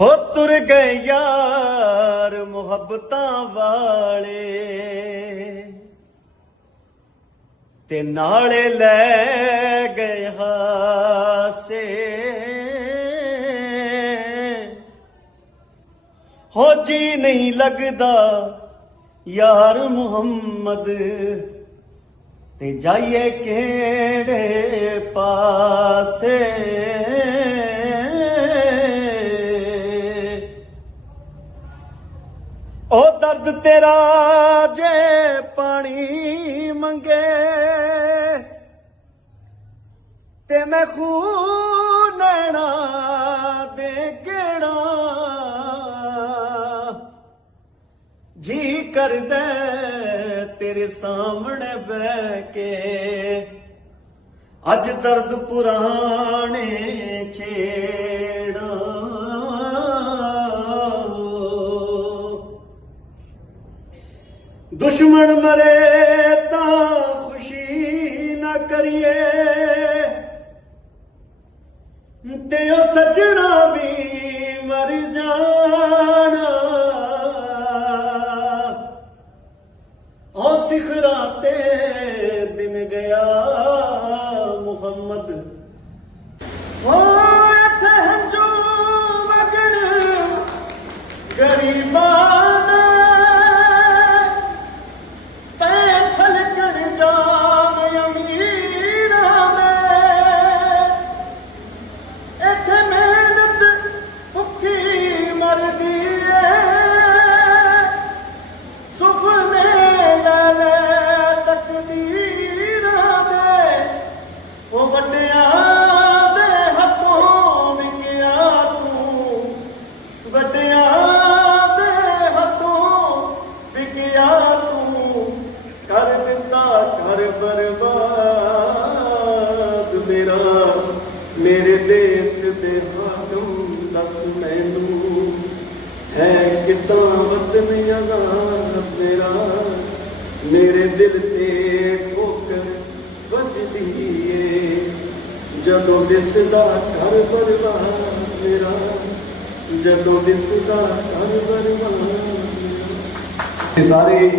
ਹੋ ਤੁਰ ਗਏ ਯਾਰ ਮੁਹੱਬਤਾਂ ਵਾਲੇ। ਤੇ ਨਾਲੇ ਲੈ ਗਏ ਹਾਸੇ। ਹੋ ਜੀ ਨਹੀਂ ਲੱਗਦਾ ਯਾਰ ਮੁਹੰਮਦ, ਤੇ ਜਾਈਏ ਕਿਹੜੇ ਪਾਸੇ। ਤੇਰਾ ਜੇ ਪਾਣੀ ਮੰਗੇ। ਤੇ ਮੈਂ ਖੂਨ ਨੈਣਾ ਦੇ ਗੇੜਾ ਜੀ ਕਰਦਾ ਤੇਰੇ ਸਾਹਮਣੇ ਬਹਿ ਕੇ। ਅੱਜ ਦਰਦ ਪੁਰਾਣੇ ਛੇੜਾ ਦੁਸ਼ਮਣ ਮਰੇ ਤਾਂ ਖੁਸ਼ੀ ਨਾ ਕਰੀਏ। ਤੇ ਉਹ ਸੱਜਣਾ ਵੀ ਮਰ ਜਾ ਜਦੋਂ ਦਿਸਦਾ ਘਰ ਬਰਬਾਦ ਮੇਰਾ, ਜਦੋਂ ਦਿਸਦਾ ਘਰ ਬਰਬਾਦ ਮੇਰਾ। ਸਾਰੇ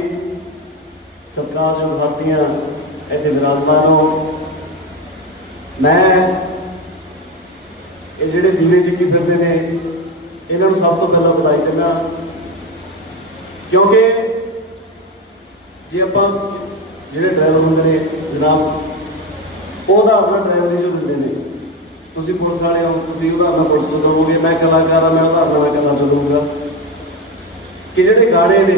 ਸਤਿਕਾਰਯੋਗ ਹਸਤੀਆਂ ਇੱਥੇ ਵਿਰਾਜਮਾਨ ਹੋ। ਮੈਂ ਇਹ ਜਿਹੜੇ ਦੀਵੇ ਚੱਕੀ ਫਿਰਦੇ ਨੇ, ਇਹਨਾਂ ਨੂੰ ਸਭ ਤੋਂ ਪਹਿਲਾਂ ਵਧਾਈ ਦਿੰਦਾ ਕਿਉਂਕਿ ਜੇ ਆਪਾਂ ਜਿਹੜੇ ਡਰਾਈਵਰ ਹੁੰਦੇ ਨੇ, ਜਨਾਬ ਉਹਦਾ ਆਪਣਾ ਡਰਾਈਵਰ ਜੋ ਦਿੰਦੇ। ਨੇ ਤੁਸੀਂ ਪੁਲਿਸ ਵਾਲੇ ਹੋ, ਤੁਸੀਂ ਉਹਦਾ ਆਪਣਾ ਪੁਲਿਸ ਤੋਂ ਦਵੋਗੇ ਮੈਂ ਕਲਾਕਾਰ ਆ ਮੈਂ ਉਹਦਾ ਆਪਣਾ ਮੈਂ ਕਲਾ ਕਿ ਜਿਹੜੇ ਗਾਣੇ ਨੇ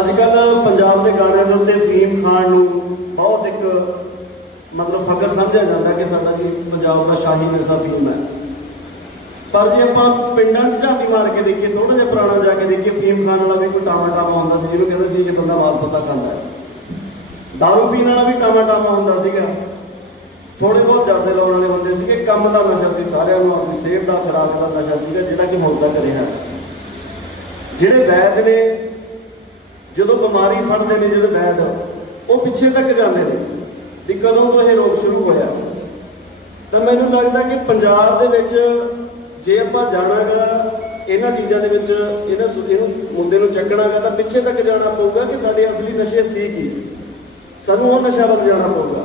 ਅੱਜ ਕੱਲ ਪੰਜਾਬ ਦੇ ਗਾਣਿਆਂ ਦੇ ਉੱਤੇ ਫੀਮ ਖਾਨ ਨੂੰ ਬਹੁਤ ਇੱਕ ਮਤਲਬ ਫਕਰ ਸਮਝਿਆ ਜਾਂਦਾ ਕਿ ਸਾਡਾ ਜੀ ਪੰਜਾਬ ਦਾ ਸ਼ਾਹੀ ਮਿਰਜ਼ਾ ਫੀਮ ਹੈ। ਪਰ ਜੇ ਆਪਾਂ ਪਿੰਡਾਂ 'ਚ ਝਾਤੀ ਮਾਰ ਕੇ ਦੇਖੀਏ ਥੋੜਾ ਜਿਹਾ ਪੁਰਾਣਾ ਜਾ ਕੇ ਦੇਖੀਏ, ਫੀਮ ਖਾਨ ਵਾਲਾ ਵੀ ਕੋਈ ਟਾਵਾ ਟਾਵਾ ਹੁੰਦਾ ਸੀ, ਜਿਹਨੂੰ ਕਹਿੰਦੇ ਸੀ ਜੇ ਬੰਦਾ ਲਾਲ ਪਤਾ ਕਰਦਾ ਹੈ। ਦਾਰੂ ਪੀਣ ਵਾਲਾ ਵੀ ਕਾਮਾ ਟਾਮਾ ਹੁੰਦਾ ਸੀਗਾ ਥੋੜੇ ਬਹੁਤ ਜ਼ਿਆਦਾ ਲਾਉਣ ਵਾਲੇ ਹੁੰਦੇ ਸੀਗੇ ਕੰਮ ਦਾ ਨਸ਼ਾ ਸੀ ਸਾਰਿਆਂ ਨੂੰ ਆਪਣੀ ਸਿਹਤ ਦਾ ਖਰਾਬ ਦਾ ਨਸ਼ਾ ਸੀਗਾ ਜਿਹੜਾ ਕਿ ਹੁਣ ਤੱਕ ਰਿਹਾ ਜਿਹੜੇ ਵੈਦ ਨੇ ਜਦੋਂ ਬਿਮਾਰੀ ਫੜਦੇ ਨੇ ਜਿਹੜੇ ਵੈਦ ਉਹ ਪਿੱਛੇ ਤੱਕ ਜਾਂਦੇ ਨੇ ਵੀ ਕਦੋਂ ਤੋਂ ਇਹ ਰੋਗ ਸ਼ੁਰੂ ਹੋਇਆ ਤਾਂ ਮੈਨੂੰ ਲੱਗਦਾ ਕਿ ਪੰਜਾਬ ਦੇ ਵਿੱਚ ਜੇ ਆਪਾਂ ਜਾਣਾਗਾ ਇਹਨਾਂ ਚੀਜ਼ਾਂ ਦੇ ਵਿੱਚ ਇਹਨਾਂ ਸੁ- ਇਹਨੂੰ ਮੁੱਦੇ ਨੂੰ ਚੱਕਣਾਗਾ ਤਾਂ ਪਿੱਛੇ ਤੱਕ ਜਾਣਾ ਪਊਗਾ ਕਿ ਸਾਡੇ ਅਸਲੀ ਨਸ਼ੇ ਸੀ ਕੀ ਸਾਨੂੰ ਉਹ ਨਸ਼ਾ ਵੱਲ ਜਾਣਾ ਪਊਗਾ।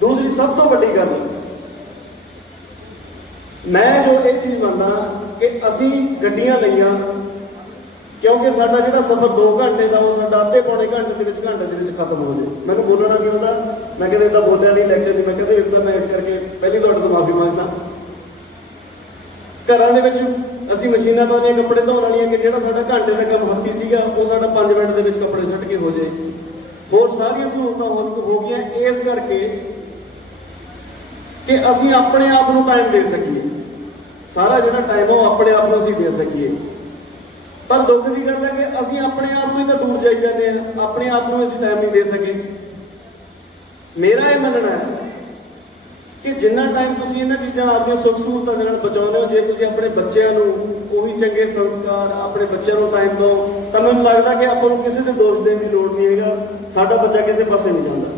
ਦੂਸਰੀ ਸਭ ਤੋਂ ਵੱਡੀ ਗੱਲ, ਮੈਂ ਜੋ ਇਹ ਚੀਜ਼ ਮੰਨਦਾ ਕਿ ਅਸੀਂ ਗੱਡੀਆਂ ਲਈਆਂ, ਕਿਉਂਕਿ ਸਾਡਾ ਜਿਹੜਾ ਸਫ਼ਰ 2 ਘੰਟੇ ਦਾ, ਉਹ ਸਾਡਾ ਅੱਧੇ ਪੌਣੇ ਘੰਟੇ ਦੇ ਵਿੱਚ, ਘੰਟੇ ਦੇ ਵਿੱਚ ਖਤਮ ਹੋ ਜਾਵੇ ਮੈਨੂੰ ਬੋਲਣਾ ਨਹੀਂ ਆਉਂਦਾ ਮੈਂ ਕਦੇ ਇਦਾਂ ਬੋਲਿਆ ਨਹੀਂ ਲੈਕਚਰ ਨਹੀਂ, ਮੈਂ ਕਦੇ ਇਦਾਂ ਮੈਂ ਇਸ ਕਰਕੇ ਪਹਿਲੀ ਤੁਹਾਡੇ ਤੋਂ ਮਾਫੀ ਮੰਗਦਾ। ਘਰਾਂ ਦੇ ਵਿੱਚ ਅਸੀਂ ਮਸ਼ੀਨਾਂ ਪਾਉਂਦੇ ਹਾਂ, ਕੱਪੜੇ ਧੋਣ ਵਾਲੀਆਂ, ਕਿ ਜਿਹੜਾ ਸਾਡਾ ਘੰਟੇ ਦਾ ਕੰਮ ਹੱਥੀ ਸੀਗਾ, ਉਹ ਸਾਡਾ 5 ਮਿੰਟ ਦੇ ਵਿੱਚ ਕੱਪੜੇ ਸੁੱਟ ਕੇ ਹੋ ਜਾਏ ਹੋਰ ਸਾਰੀਆਂ ਸਹੂਲਤਾਂ ਹੋ ਹੋ ਗਈਆਂ। ਇਸ ਕਰਕੇ ਕਿ ਅਸੀਂ ਆਪਣੇ ਆਪ ਨੂੰ ਟਾਈਮ ਦੇ ਸਕੀਏ। ਸਾਰਾ ਜਿਹੜਾ ਟਾਈਮ ਉਹ ਆਪਣੇ ਆਪ ਨੂੰ ਅਸੀਂ ਦੇ ਸਕੀਏ। ਪਰ ਦੁੱਖ ਦੀ ਗੱਲ ਹੈ ਕਿ ਅਸੀਂ ਆਪਣੇ ਆਪ ਨੂੰ ਹੀ ਤਾਂ ਦੂਰ ਜਾਈ ਜਾਂਦੇ ਆ ਆਪਣੇ ਆਪ ਨੂੰ ਅਸੀਂ ਟਾਈਮ ਨਹੀਂ ਦੇ ਸਕੇ ਮੇਰਾ ਇਹ ਮੰਨਣਾ ਹੈ ਕਿ ਜਿੰਨਾ ਟਾਈਮ ਤੁਸੀਂ ਇਹਨਾਂ ਚੀਜ਼ਾਂ ਨਾਲ ਆਪਣੀਆਂ ਸੁੱਖ ਸਹੂਲਤਾਂ ਦੇ ਨਾਲ ਬਚਾਉਂਦੇ ਹੋ, ਜੇ ਤੁਸੀਂ ਆਪਣੇ ਬੱਚਿਆਂ ਨੂੰ ਉਹੀ ਚੰਗੇ ਸੰਸਕਾਰ, ਆਪਣੇ ਬੱਚਿਆਂ ਨੂੰ ਟਾਈਮ ਦਿਓ, ਤਾਂ ਮੈਨੂੰ ਲੱਗਦਾ ਕਿ ਆਪਾਂ ਨੂੰ ਕਿਸੇ ਦੇ ਦੋਸ਼ ਦੇਣ ਦੀ ਲੋੜ ਨਹੀਂ ਹੈਗਾ ਸਾਡਾ ਬੱਚਾ ਕਿਸੇ ਪਾਸੇ ਨਹੀਂ ਜਾਂਦਾ।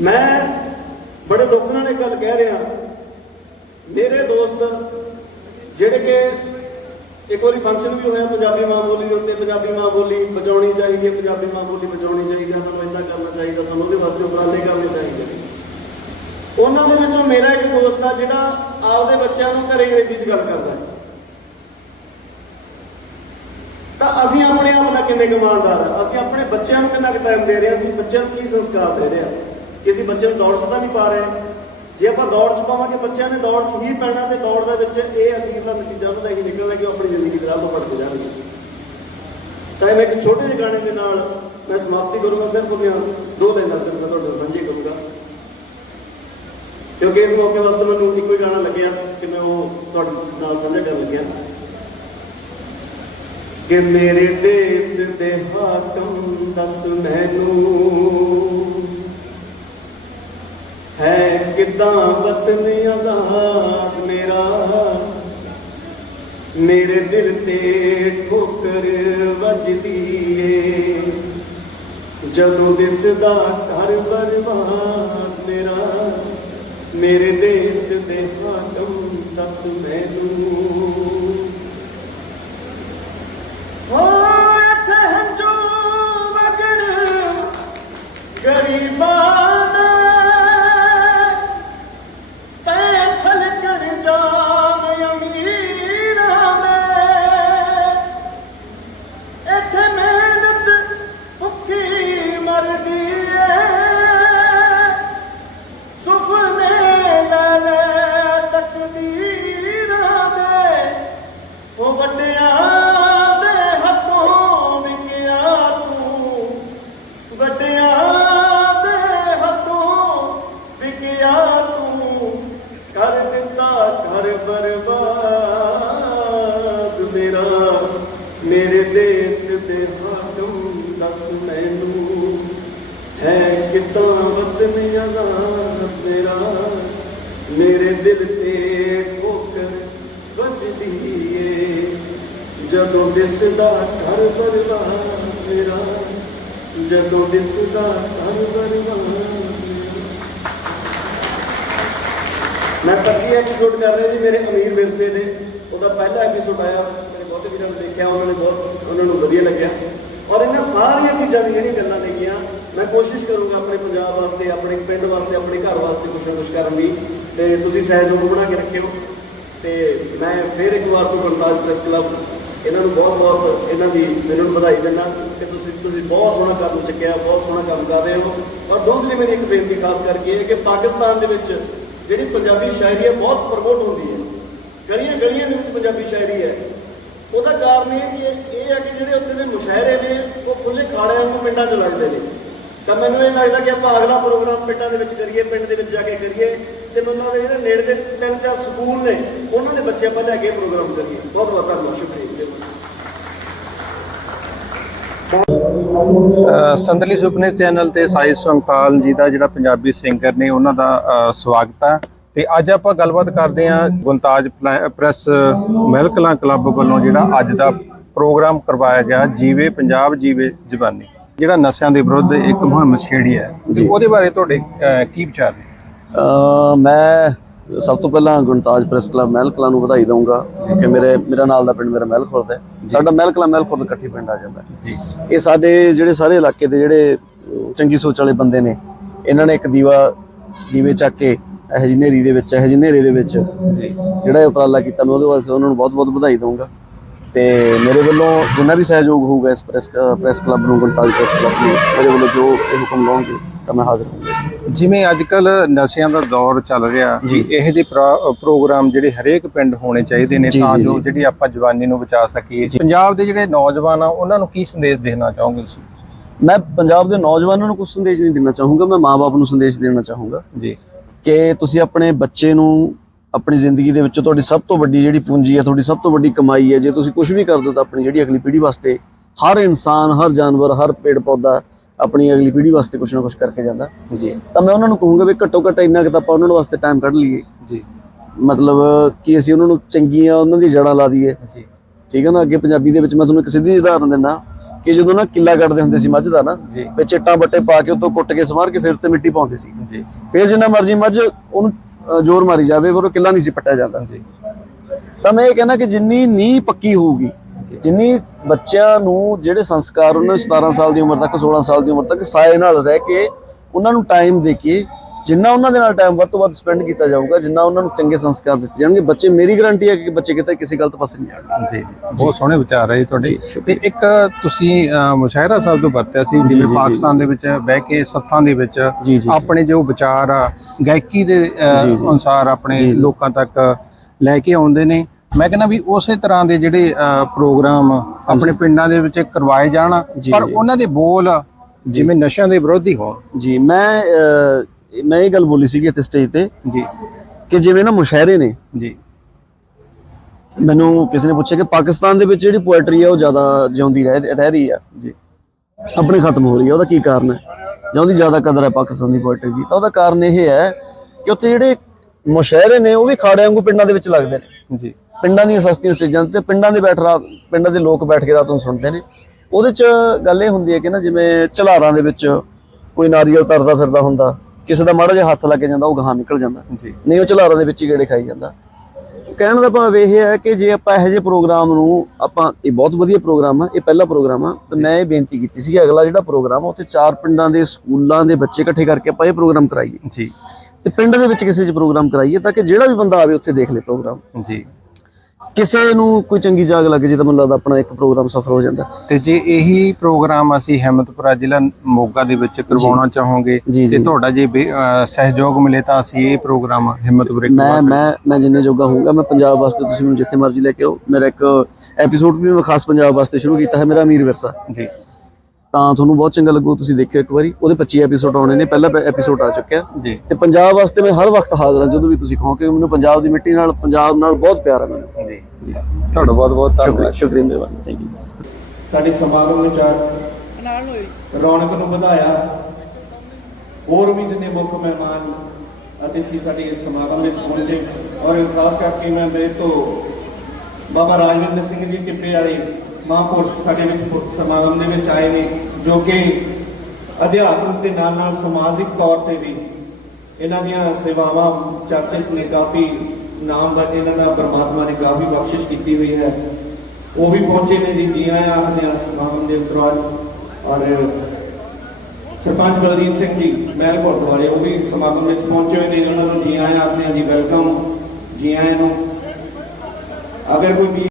ਮੈਂ ਬੜੇ ਦੁੱਖ ਨਾਲ ਇਹ ਗੱਲ ਕਹਿ ਰਿਹਾ। ਮੇਰੇ ਦੋਸਤ, ਜਿਹੜੇ ਕਿ ਇੱਕ ਵਾਰੀ ਫੰਕਸ਼ਨ ਵੀ ਹੋਇਆ, ਪੰਜਾਬੀ ਮਾਂ ਬੋਲੀ ਦੇ ਉੱਤੇ, ਪੰਜਾਬੀ ਮਾਂ ਬੋਲੀ ਬਚਾਉਣੀ ਚਾਹੀਦੀ ਹੈ, ਪੰਜਾਬੀ ਮਾਂ ਬੋਲੀ ਬਚਾਉਣੀ ਚਾਹੀਦੀ ਹੈ, ਸਾਨੂੰ ਇੰਨਾ ਕਰਨਾ ਚਾਹੀਦਾ, ਸਾਨੂੰ ਉਹਦੇ ਵਾਸਤੇ ਉਪਰਾਲੇ ਕਰਨੇ ਚਾਹੀਦੇ ਨੇ। ਉਹਨਾਂ ਦੇ ਵਿੱਚੋਂ ਮੇਰਾ ਇੱਕ ਦੋਸਤ ਆ ਜਿਹੜਾ ਆਪਦੇ ਬੱਚਿਆਂ ਨੂੰ ਘਰੇ ਅੰਗਰੇਜ਼ੀ 'ਚ ਗੱਲ ਕਰਦਾ ਤਾਂ ਅਸੀਂ ਆਪਣੇ ਆਪ ਨਾਲ ਕਿੰਨੇ ਕਮਾਨਦਾਰ ਆ। ਅਸੀਂ ਆਪਣੇ ਬੱਚਿਆਂ ਨੂੰ ਕਿੰਨਾ ਕੁ ਟਾਈਮ ਦੇ ਰਹੇ ਹਾਂ, ਅਸੀਂ ਬੱਚਿਆਂ ਨੂੰ ਕੀ ਸੰਸਕਾਰ ਦੇ ਰਹੇ ਹਾਂ ਕਿ ਅਸੀਂ ਬੱਚਿਆਂ ਨੂੰ ਦੌੜ 'ਚ ਤਾਂ ਨਹੀਂ ਪਾ ਰਹੇ। ਜੇ ਆਪਾਂ ਦੌੜ 'ਚ ਪਾਵਾਂਗੇ, ਬੱਚਿਆਂ ਨੇ ਦੌੜ 'ਚ ਹੀ ਪੈਣਾ ਤੇ ਦੌੜ ਦੇ ਵਿੱਚ ਇਹ ਅਖੀਰਲਾ ਨਤੀਜਾ ਉਹਦਾ ਇਹ ਨਿਕਲਣਾ ਕਿ ਉਹ ਆਪਣੀ ਜ਼ਿੰਦਗੀ ਦੇ ਰਾਹ ਤੋਂ ਭਟਕ ਜਾਣਗੇ। ਤਾਂ ਇਹ ਮੈਂ ਇੱਕ ਛੋਟੇ ਜਿਹੇ ਗਾਣੇ ਦੇ ਨਾਲ ਮੈਂ ਸਮਾਪਤੀ ਕਰੂੰਗਾ, ਸਿਰਫ ਉਹਦੀਆਂ ਦੋ ਲਾਈਨਾਂ ਸਿਰਫ ਮੈਂ ਤੁਹਾਡੇ ਨਾਲ ਸਾਂਝੇ ਕਰੂੰਗਾ। ਕਿਉਂਕਿ ਇਸ ਮੌਕੇ ਵਾਸਤੇ ਮੈਨੂੰ ਇੱਕੋ ਹੀ ਗਾਣਾ ਲੱਗਿਆ ਕਿ ਮੈਂ ਉਹ ਤੁਹਾਡੇ ਨਾਲ ਸਾਂਝਾ ਕਰਨ ਲੱਗਿਆ। ਕਿ ਮੇਰੇ ਦੇਸ਼ ਦੇ ਹਾਕਮ ਦੱਸ ਮੈਨੂੰ ਹੈ ਕਿਦਾਂ ਵਤਨ ਆਜ਼ਾਦ ਮੇਰਾ? ਮੇਰੇ ਦਿਲ ਤੇ ਠੋਕਰ ਵੱਜਦੀ ਏ। ਜਦੋਂ ਦਿਸਦਾ ਘਰ ਬਰਬਾਦ ਮੇਰਾ ਮੇਰੇ ਦੇਸ਼ ਦੇ ਹਾਕਮ ਦੱਸ ਮੈਨੂੰ। ਓ ਇੱਥੇ ਹੰਝੂ ਵਗਣ ਗਰੀਬਾਂ ਦਿਲ ਤੇ ਠੋਕਰ ਵੱਜਦੀ ਏ ਜਦੋਂ ਦਿਸਦਾ ਘਰ ਬਰਬਾਦ ਮੇਰਾ, ਜਦੋਂ ਦਿਸਦਾ ਘਰ ਬਰਬਾਦ ਮੈਂ 25 ਐਪੀਸੋਡ ਕਰ ਰਿਹਾ ਜੀ, ਮੇਰੇ ਅਮੀਰ ਵਿਰਸੇ ਦੇ। ਉਹਦਾ ਪਹਿਲਾ ਐਪੀਸੋਡ ਆਇਆ, ਮੇਰੇ ਬਹੁਤੇ ਵੀਰਾਂ ਨੇ ਦੇਖਿਆ, ਉਹਨਾਂ ਨੇ ਬਹੁਤ ਉਹਨਾਂ ਨੂੰ ਵਧੀਆ ਲੱਗਿਆ। ਔਰ ਇਹਨਾਂ ਸਾਰੀਆਂ ਚੀਜ਼ਾਂ ਦੀ ਜਿਹੜੀਆਂ ਗੱਲਾਂ ਨੇਗੀਆਂ ਮੈਂ ਕੋਸ਼ਿਸ਼ ਕਰੂੰਗਾ ਆਪਣੇ ਪੰਜਾਬ ਵਾਸਤੇ, ਆਪਣੇ ਪਿੰਡ ਵਾਸਤੇ, ਆਪਣੇ ਘਰ ਵਾਸਤੇ ਕੁਛ ਨਾ ਕੁਛ ਕਰਨ ਦੀ। ਤੇ ਤੁਸੀਂ ਸਹਿਯੋਗ ਬਣਾ ਕੇ ਰੱਖਿਓ। ਤੇ ਮੈਂ ਫਿਰ ਇੱਕ ਵਾਰ ਤੋਂ ਗੁਰਦਾਸ ਪ੍ਰੈਸ ਕਲੱਬ, ਇਹਨਾਂ ਨੂੰ ਬਹੁਤ ਬਹੁਤ ਇਹਨਾਂ ਦੀ ਮੈਨੂੰ ਵਧਾਈ ਦਿੰਦਾ। ਕਿ ਤੁਸੀਂ ਤੁਸੀਂ ਬਹੁਤ ਸੋਹਣਾ ਕੰਮ ਚੱਕਿਆ, ਬਹੁਤ ਸੋਹਣਾ ਕੰਮ ਕਰ ਰਹੇ ਹੋ। ਔਰ ਦੂਸਰੀ ਮੇਰੀ ਇੱਕ ਬੇਨਤੀ ਖਾਸ ਕਰਕੇ ਹੈ ਕਿ ਪਾਕਿਸਤਾਨ ਦੇ ਵਿੱਚ ਜਿਹੜੀ ਪੰਜਾਬੀ ਸ਼ਾਇਰੀ ਹੈ, ਬਹੁਤ ਪ੍ਰਮੋਟ ਹੁੰਦੀ ਹੈ। ਗਲੀਆਂ ਗਲੀਆਂ ਦੇ ਵਿੱਚ ਪੰਜਾਬੀ ਸ਼ਾਇਰੀ ਹੈ। ਉਹਦਾ ਕਾਰਨ ਇਹ ਕਿ ਇਹ ਹੈ ਕਿ ਜਿਹੜੇ ਉੱਥੇ ਦੇ ਮੁਸ਼ਾਇਰੇ ਨੇ, ਉਹ ਖੁੱਲੇ ਖਾੜਿਆਂ ਨੂੰ ਪਿੰਡਾਂ 'ਚ ਲੜਦੇ ਨੇ। ਤਾਂ ਮੈਨੂੰ ਇਹ ਲੱਗਦਾ ਕਿ ਆਪਾਂ ਅਗਲਾ ਪ੍ਰੋਗਰਾਮ ਪਿੰਡਾਂ ਦੇ ਵਿੱਚ ਕਰੀਏ, ਪਿੰਡ ਦੇ ਵਿੱਚ ਜਾ ਕੇ ਕਰੀਏ ਤੇ ਮੈਨੂੰ ਦੇ ਜਿਹੜੇ ਨੇੜੇ ਦੇ ਤਿੰਨ ਚਾਰ ਸਕੂਲ ਨੇ, ਉਹਨਾਂ ਦੇ ਬੱਚੇ ਆਪਾਂ ਲੈ ਕੇ ਪ੍ਰੋਗਰਾਮ ਕਰੀਏ। ਬਹੁਤ ਬਹੁਤ ਧੰਨਵਾਦ, ਸ਼ੁਕਰੀਆ। ਸੰਦਲੀ ਸੁਪਨੇ ਚੈਨਲ ਤੇ ਸਾਈ ਸੰਤਾਲ ਜੀ ਦਾ ਜਿਹੜਾ ਪੰਜਾਬੀ ਸਿੰਗਰ ਨੇ, ਉਹਨਾਂ ਦਾ ਸਵਾਗਤ ਹੈ। ਤੇ ਅੱਜ ਆਪਾਂ ਗੱਲਬਾਤ ਕਰਦੇ ਹਾਂ ਗੁੰਤਾਜ ਪਲਾ- ਪ੍ਰੈਸ ਮਹਿਲਕਲਾਂ ਕਲੱਬ ਵੱਲੋਂ ਜਿਹੜਾ ਅੱਜ ਦਾ ਪ੍ਰੋਗਰਾਮ ਕਰਵਾਇਆ ਗਿਆ, ਜੀਵੇ ਪੰਜਾਬ ਜੀਵੇ ਜ਼ਬਾਨੀ ਜਿਹੜਾ ਨਸ਼ਿਆਂ ਦੇ ਵਿਰੁੱਧ ਇੱਕ ਮੁਹਿੰਮ ਛੇੜੀ ਹੈ ਉਹਦੇ ਬਾਰੇ ਤੁਹਾਡੇ ਕੀ ਵਿਚਾਰ ਨੇ? ਮੈਂ ਸਭ ਤੋਂ ਪਹਿਲਾਂ ਗੁਣਤਾਜ ਪ੍ਰੈਸ ਕਲੱਬ ਮਹਿਲ ਕਲਾਂ ਨੂੰ ਵਧਾਈ ਦਊਂਗਾ ਕਿ ਮੇਰੇ ਮੇਰਾ ਨਾਲ ਦਾ ਪਿੰਡ ਮੇਰਾ ਮਹਿਲ ਖੁਰਦ ਹੈ ਸਾਡਾ ਮਹਿਲ ਕਲਾਂ ਮਹਿਲ ਖੁਰਦ ਇਕੱਠੀ ਪਿੰਡ ਆ ਜਾਂਦਾ। ਜੀ। ਇਹ ਸਾਡੇ ਜਿਹੜੇ ਸਾਰੇ ਇਲਾਕੇ ਦੇ ਜਿਹੜੇ ਚੰਗੀ ਸੋਚ ਵਾਲੇ ਬੰਦੇ ਨੇ ਇਹਨਾਂ ਨੇ ਇੱਕ ਦੀਵਾ ਦੀਵੇ ਚੱਕ ਕੇ ਇਹ ਜਿਹੀ ਹਨੇਰੀ ਦੇ ਵਿੱਚ ਇਹ ਜਿਹੇ ਹਨੇਰੇ ਦੇ ਵਿੱਚ ਜੀ। ਜਿਹੜਾ ਉਪਰਾਲਾ ਕੀਤਾ ਮੈਂ ਉਹਦੇ ਵਾਸਤੇ ਉਹਨਾਂ ਨੂੰ ਬਹੁਤ-ਬਹੁਤ ਵਧਾਈ ਦਊਂਗਾ। ਤੇ ਮੇਰੇ ਵੱਲੋਂ ਜਿੰਨਾ ਵੀ ਸਹਿਯੋਗ ਹੋਊਗਾ ਇਸ ਪ੍ਰੈਸ ਪ੍ਰੈਸ ਕਲੱਬ ਨੂੰ ਗੁਣਤਾਜ ਪ੍ਰੈਸ ਕਲੱਬ ਨੂੰ ਮੇਰੇ ਵੱਲੋਂ ਜੋ ਇਹ ਹੁਕਮ ਲਾਉਣਗੇ ਤਾਂ ਮੈਂ ਹਾਜ਼ਰ ਹੋਊਂਗਾ। ਜਿਵੇਂ ਅੱਜ ਕੱਲ ਨਸ਼ਿਆਂ ਦਾ ਦੌਰ ਚੱਲ ਰਿਹਾ। ਇਹੋ ਜਿਹੇ ਪ੍ਰੋ- ਪ੍ਰੋਗਰਾਮ ਜਿਹੜੇ ਹਰੇਕ ਪਿੰਡ ਹੋਣੇ ਚਾਹੀਦੇ ਨੇ ਤਾਂ ਜੀ। ਜਿਹੜੀ ਆਪਾਂ ਜਵਾਨੀ ਨੂੰ ਬਚਾ ਸਕੀਏ। ਪੰਜਾਬ ਦੇ ਜਿਹੜੇ ਨੌਜਵਾਨ ਆ ਉਹਨਾਂ ਨੂੰ ਕੀ ਸੰਦੇਸ਼ ਦੇਣਾ ਚਾਹੋਗੇ ਤੁਸੀਂ? ਮੈਂ ਪੰਜਾਬ ਦੇ ਨੌਜਵਾਨਾਂ ਨੂੰ ਕੁਝ ਸੰਦੇਸ਼ ਨਹੀਂ ਦੇਣਾ ਚਾਹੂੰਗਾ ਮੈਂ ਮਾਪੇ ਨੂੰ ਸੰਦੇਸ਼ ਦੇਣਾ ਚਾਹੂੰਗਾ ਜੀ। ਕਿ ਤੁਸੀਂ ਆਪਣੇ ਬੱਚੇ ਨੂੰ ਆਪਣੀ ਜ਼ਿੰਦਗੀ ਦੇ ਵਿੱਚ ਤੁਹਾਡੀ ਸਭ ਤੋਂ ਵੱਡੀ ਜਿਹੜੀ ਪੂੰਜੀ ਹੈ ਤੁਹਾਡੀ ਸਭ ਤੋਂ ਵੱਡੀ ਕਮਾਈ ਹੈ ਜੇ ਤੁਸੀਂ ਕੁਝ ਵੀ ਕਰ ਦਿਓ ਤਾਂ ਆਪਣੀ ਜਿਹੜੀ ਅਗਲੀ ਪੀੜ੍ਹੀ ਵਾਸਤੇ ਹਰ ਇਨਸਾਨ ਹਰ ਜਾਨਵਰ ਹਰ ਪੇੜ ਪੌਦਾ ਆਪਣੀ ਅਗਲੀ ਪੀੜ੍ਹੀ ਵਾਸਤੇ ਕੁਝ ਨਾ ਕੁਝ ਕਰਕੇ ਜਾਂਦਾ। ਜੀ। ਤਾਂ ਮੈਂ ਉਹਨਾਂ ਨੂੰ ਕਹੂੰਗਾ ਵੀ ਘੱਟੋ ਘੱਟ ਇੰਨਾ ਕੁ ਤਾਂ ਆਪਾਂ ਉਹਨਾਂ ਵਾਸਤੇ ਟਾਈਮ ਕੱਢ ਲਈਏ। ਜੀ। ਮਤਲਬ ਕਿ ਅਸੀਂ ਉਹਨਾਂ ਨੂੰ ਚੰਗੀਆਂ ਉਹਨਾਂ ਦੀ ਜੜ੍ਹਾਂ ਲਾ ਦਈਏ। ਜੀ। ਠੀਕ ਹੈ ਨਾ? ਅੱਗੇ ਪੰਜਾਬੀ ਦੇ ਵਿੱਚ ਮੈਂ ਤੁਹਾਨੂੰ ਇੱਕ ਸਿੱਧੀ ਉਦਾਹਰਨ ਦਿੰਦਾ ਕਿ ਜਦੋਂ ਨਾ ਕਿੱਲਾ ਕੱਢਦੇ ਹੁੰਦੇ ਸੀ ਮੱਝ ਦਾ ਨਾ। ਵਿੱਚ ਇੱਟਾਂ ਬੱਟੇ ਪਾ ਕੇ ਉੱਤੋਂ ਕੁੱਟ ਕੇ ਸਮਾਰ ਕੇ ਫਿਰ ਉੱਤੇ ਮਿੱਟੀ ਪਾਉਂਦੇ ਸੀ। ਜੀ। ਫਿਰ ਜਿੰਨਾ ਮਰਜ਼ੀ ਮੱਝ ਉਹਨੂੰ ਜ਼ੋਰ ਮਾਰੀ ਜਾਵੇ ਪਰ ਉਹ ਕਿੱਲਾ ਨਹੀਂ ਸੀ ਪੱਟਿਆ ਜਾਂਦਾ। ਤਾਂ ਮੈਂ ਇਹ ਕਹਿੰਦਾ ਕਿ ਜਿੰਨੀ ਨੀਂਹ ਪੱਕੀ ਹੋਊਗੀ ਜਿੰਨੀ ਬੱਚਿਆਂ ਨੂੰ ਜਿਹੜੇ ਸੰਸਕਾਰ ਉਹਨਾਂ ਨੂੰ 17 ਸਾਲ ਦੀ ਉਮਰ ਤੱਕ 16 ਸਾਲ ਦੀ ਉਮਰ ਤੱਕ ਸਾਏ ਨਾਲ ਰਹਿ ਕੇ ਉਹਨਾਂ ਨੂੰ ਟਾਈਮ ਦੇ ਕੇ ਜਿੰਨਾ ਉਹਨਾਂ ਦੇ ਨਾਲ ਟਾਈਮ ਵੱਧ ਤੋਂ ਵੱਧ ਸਪੈਂਡ ਕੀਤਾ ਜਾਊਗਾ ਜਿੰਨਾ ਉਹਨਾਂ ਨੂੰ ਚੰਗੇ ਸੰਸਕਾਰ ਦਿੱਤੇ ਜਾਣਗੇ ਬੱਚੇ ਮੇਰੀ ਗਾਰੰਟੀ ਹੈ ਕਿ ਬੱਚੇ ਕਿਤੇ ਕਿਸੇ ਗਲਤ ਪਾਸੇ ਨਹੀਂ ਜਾਣਗੇ ਜੀ ਬਹੁਤ ਸੋਹਣੇ ਵਿਚਾਰ ਹੈ ਤੁਹਾਡੇ। ਤੇ ਇੱਕ ਤੁਸੀਂ ਮੁਸ਼ਾਇਰਾ ਸਾਹਿਬ ਤੋਂ ਵਰਤਿਆ ਸੀ ਜਿਵੇਂ ਪਾਕਿਸਤਾਨ ਦੇ ਵਿੱਚ ਬਹਿ ਕੇ ਸੱਥਾਂ ਦੇ ਵਿੱਚ। ਆਪਣੇ ਜੋ ਵਿਚਾਰ ਆ ਗਾਇਕੀ ਦੇ। ਅਨੁਸਾਰ ਆਪਣੇ। ਲੋਕਾਂ ਤੱਕ ਲੈ ਕੇ ਆਉਂਦੇ ਨੇ ਮੈਂ ਕਹਿੰਦਾ ਵੀ ਉਸੇ ਤਰ੍ਹਾਂ ਦੇ ਜਿਹੜੇ ਪ੍ਰੋਗਰਾਮ ਆਪਣੇ ਪਿੰਡਾਂ ਦੇ ਵਿੱਚ ਕਰਵਾਏ ਜਾਣ ਪਰ। ਉਹਨਾਂ ਦੇ ਬੋਲ ਜਿਵੇਂ ਨਸ਼ਿਆਂ ਦੇ ਵਿਰੋਧੀ ਹੋਣ ਜੀ ਮੈਂ ਮੈਂ ਇਹ ਗੱਲ ਬੋਲੀ ਸੀਗੀ ਇੱਥੇ ਸਟੇਜ ਤੇ ਜੀ। ਕਿ ਜਿਵੇਂ ਨਾ ਮੁਸ਼ਾਇਰੇ ਨੇ ਜੀ। ਮੈਨੂੰ ਕਿਸੇ ਨੇ ਪੁੱਛਿਆ ਕਿ ਪਾਕਿਸਤਾਨ ਦੇ ਵਿੱਚ ਜਿਹੜੀ ਪੋਇਟਰੀ ਹੈ ਉਹ ਜ਼ਿਆਦਾ ਜਿਉਂਦੀ ਰਹਿ ਰਹਿ ਰਹੀ ਆ। ਜੀ। ਆਪਣੇ ਖਤਮ ਹੋ ਰਹੀ ਹੈ ਉਹਦਾ ਕੀ ਕਾਰਨ ਹੈ? ਜਾਂ ਉਹਦੀ ਜ਼ਿਆਦਾ ਕਦਰ ਹੈ ਪਾਕਿਸਤਾਨ ਦੀ ਪੋਇਟਰੀ ਦੀ? ਤਾਂ ਉਹਦਾ ਕਾਰਨ ਇਹ ਹੈ ਕਿ ਉੱਥੇ ਜਿਹੜੇ ਮੁਸ਼ਾਇਰੇ ਨੇ ਉਹ ਵੀ ਖਾੜਿਆਂ ਵਾਂਗੂ ਪਿੰਡਾਂ ਦੇ ਵਿੱਚ ਲੱਗਦੇ ਨੇ। ਜੀ। ਪਿੰਡਾਂ ਦੀਆਂ ਸਸਤੀਆਂ ਸਟੇਜਾਂ ਤੇ ਪਿੰਡਾਂ ਦੇ ਬੈਠ ਰਾਤ ਪਿੰਡਾਂ ਦੇ ਲੋਕ ਬੈਠ ਕੇ ਰਾਤ ਨੂੰ ਸੁਣਦੇ ਨੇ। ਉਹਦੇ 'ਚ ਗੱਲ ਇਹ ਹੁੰਦੀ ਹੈ ਕਿ ਨਾ ਜਿਵੇਂ ਝਲਾਰਾਂ ਦੇ ਵਿੱਚ ਕੋਈ ਨਾਰੀਅਲ ਤਰਦਾ ਫਿਰਦਾ ਹੁੰਦਾ ਕਿਸੇ ਦਾ ਮਾੜਾ ਜਿਹਾ ਹੱਥ ਲੱਗ ਜਾਂਦਾ ਉਹ ਗਾਹਾਂ ਨਿਕਲ ਜਾਂਦਾ। ਜੀ। ਨਹੀਂ ਉਹ ਝਲਾਰਾਂ ਦੇ ਵਿੱਚ ਹੀ ਗੇੜੇ ਖਾਈ ਜਾਂਦਾ। ਕਹਿਣ ਦਾ ਭਾਵ ਇਹ ਹੈ ਕਿ ਜੇ ਆਪਾਂ ਇਹੋ ਜਿਹੇ ਪ੍ਰੋਗਰਾਮ ਨੂੰ ਆਪਾਂ ਇਹ ਬਹੁਤ ਵਧੀਆ ਪ੍ਰੋਗਰਾਮ ਆ ਇਹ ਪਹਿਲਾ ਪ੍ਰੋਗਰਾਮ ਆ ਤੇ ਮੈਂ ਇਹ ਬੇਨਤੀ ਕੀਤੀ ਸੀ ਕਿ ਅਗਲਾ ਜਿਹੜਾ ਪ੍ਰੋਗਰਾਮ ਆ ਉੱਥੇ ਚਾਰ ਪਿੰਡਾਂ ਦੇ ਸਕੂਲਾਂ ਦੇ ਬੱਚੇ ਇਕੱਠੇ ਕਰਕੇ ਆਪਾਂ ਇਹ ਪ੍ਰੋਗਰਾਮ ਕਰਾਈਏ। ਜੀ। ਤੇ ਪਿੰਡ ਦੇ ਵਿੱਚ ਕਿਸੇ 'ਚ ਪ੍ਰੋਗਰਾਮ ਕਰਾਈਏ ਤਾਂ ਕਿ ਜਿਹੜਾ ਵੀ ਬੰਦਾ ਆਵੇ ਉੱਥੇ ਦੇਖ ਲੇ ਪ੍ਰੋਗਰਾਮ। ਜੀ। ਕਿਸੇ ਨੂੰ ਕੋਈ ਚੰਗੀ ਜਾਗ ਲੱਗ ਜੇ ਤਾਂ ਮੈਨੂੰ ਲੱਗਦਾ ਆਪਣਾ ਇੱਕ ਪ੍ਰੋਗਰਾਮ ਸਫਲ ਹੋ ਜਾਂਦਾ ਤੇ ਜੇ ਇਹੀ ਪ੍ਰੋਗਰਾਮ ਅਸੀਂ ਹਿੰਮਤਪੁਰਾ ਜ਼ਿਲ੍ਹਾ ਮੋਗਾ ਦੇ ਵਿੱਚ ਕਰਵਾਉਣਾ ਚਾਹੋਗੇ ਜੀ, ਤੇ ਜੀ। ਤੁਹਾਡਾ ਜੇ ਬੇ- ਅਹ ਸਹਿਯੋਗ ਮਿਲੇ ਤਾਂ ਅਸੀਂ ਇਹ ਪ੍ਰੋਗਰਾਮ ਹਿੰਮਤਪੁਰੇ ਮੈਂ ਮੈਂ ਮੈਂ ਜਿੰਨੇ ਜੋਗਾ ਹੋਊਂਗਾ ਮੈਂ ਪੰਜਾਬ ਵਾਸਤੇ ਤੁਸੀਂ ਮੈਨੂੰ ਜਿੱਥੇ ਮਰਜ਼ੀ ਲੈ ਕੇ ਆਓ ਮੇਰਾ ਇੱਕ ਐਪੀਸੋਡ ਵੀ ਮੈਂ ਖਾਸ ਪੰਜਾਬ ਵਾਸਤੇ ਸ਼ੁਰੂ ਕੀਤਾ ਹੈ ਮੇਰਾ ਅਮੀਰ ਵਿਰਸਾ। ਜੀ ਤਾਂ ਤੁਹਾਨੂੰ ਬਹੁਤ ਚੰਗਾ ਲੱਗੂ ਤੁਸੀਂ ਦੇਖਿਓ ਇੱਕ ਵਾਰੀ। ਉਹਦੇ 25 ਐਪੀਸੋਡ ਆਉਣੇ ਨੇ ਪਹਿਲਾ ਐਪੀਸੋਡ ਆ ਚੁੱਕਿਆ। ਜੀ। ਤੇ ਪੰਜਾਬ ਵਾਸਤੇ ਮੈਂ ਹਰ ਵਕਤ ਹਾਜ਼ਰ ਹਾਂ ਜਦੋਂ ਵੀ ਤੁਸੀਂ ਕਹੋ ਕਿ ਮੈਨੂੰ ਪੰਜਾਬ ਦੀ ਮਿੱਟੀ ਨਾਲ ਪੰਜਾਬ ਨਾਲ ਬਹੁਤ ਪਿਆਰ ਹੈ ਮੈਨੂੰ। ਜੀ। ਤੁਹਾਡਾ ਬਹੁਤ ਬਹੁਤ ਧੰਨਵਾਦ। ਸ਼ੁਕਰੀਆ ਮਿਹਰਬਾਨੀ ਥੈਂਕ ਯੂ ਸਾਡੇ ਸਮਾਗਮ ਵਿੱਚ ਆ ਰੌਣਕ ਨੂੰ ਵਧਾਇਆ। ਹੋਰ ਵੀ ਜਿੰਨੇ ਮੁੱਖ ਮਹਿਮਾਨ ਅਤਿਥੀ ਸਾਡੇ ਸਮਾਗਮ ਵਿੱਚ ਪਹੁੰਚੇ ਔਰ ਖਾਸ ਕਰਕੇ ਮੈਂ ਮੇਰੇ ਤੋਂ ਬਾਬਾ ਰਾਜਵਿੰਦਰ ਸਿੰਘ ਜੀ ਟਿੱਪੇ ਵਾਲੇ ਮਹਾਂਪੁਰਸ਼ ਸਾਡੇ ਵਿੱਚ ਪੁ- ਸਮਾਗਮ ਦੇ ਵਿੱਚ ਆਏ ਨੇ, ਜੋ ਕਿ ਅਧਿਆਤਮਿਕ ਦੇ ਨਾਲ ਨਾਲ ਸਮਾਜਿਕ ਤੌਰ ਤੇ ਵੀ ਇਹਨਾਂ ਦੀਆਂ ਸੇਵਾਵਾਂ, ਚਰਚਿਤ ਨੇ, ਕਾਫੀ ਨਾਮ ਦਾ ਇਹਨਾਂ ਦਾ ਪਰਮਾਤਮਾ ਨੇ ਕਾਫੀ ਬਖਸ਼ਿਸ਼ ਕੀਤੀ ਹੋਈ ਹੈ। ਉਹ ਵੀ ਪਹੁੰਚੇ ਨੇ ਜੀ ਜੀ ਆਇਆਂ ਆਖਦੇ ਆ ਸਮਾਗਮ ਦੇ ਦੌਰਾਨ ਔਰ ਸਰਪੰਚ ਬਲਦੀਪ ਸਿੰਘ ਜੀ, ਮਹਿਲ ਗੁਰਦੁਆਰੇ, ਉਹ ਵੀ ਸਮਾਗਮ ਵਿੱਚ ਪਹੁੰਚੇ ਹੋਏ ਨੇ, ਉਹਨਾਂ ਨੂੰ ਜੀ ਆਇਆਂ ਆਖਦੇ ਆ ਜੀ ਵੈਲਕਮ ਜੀ ਆਇਆਂ ਨੂੰ। ਅਗਰ ਕੋਈ ਵੀ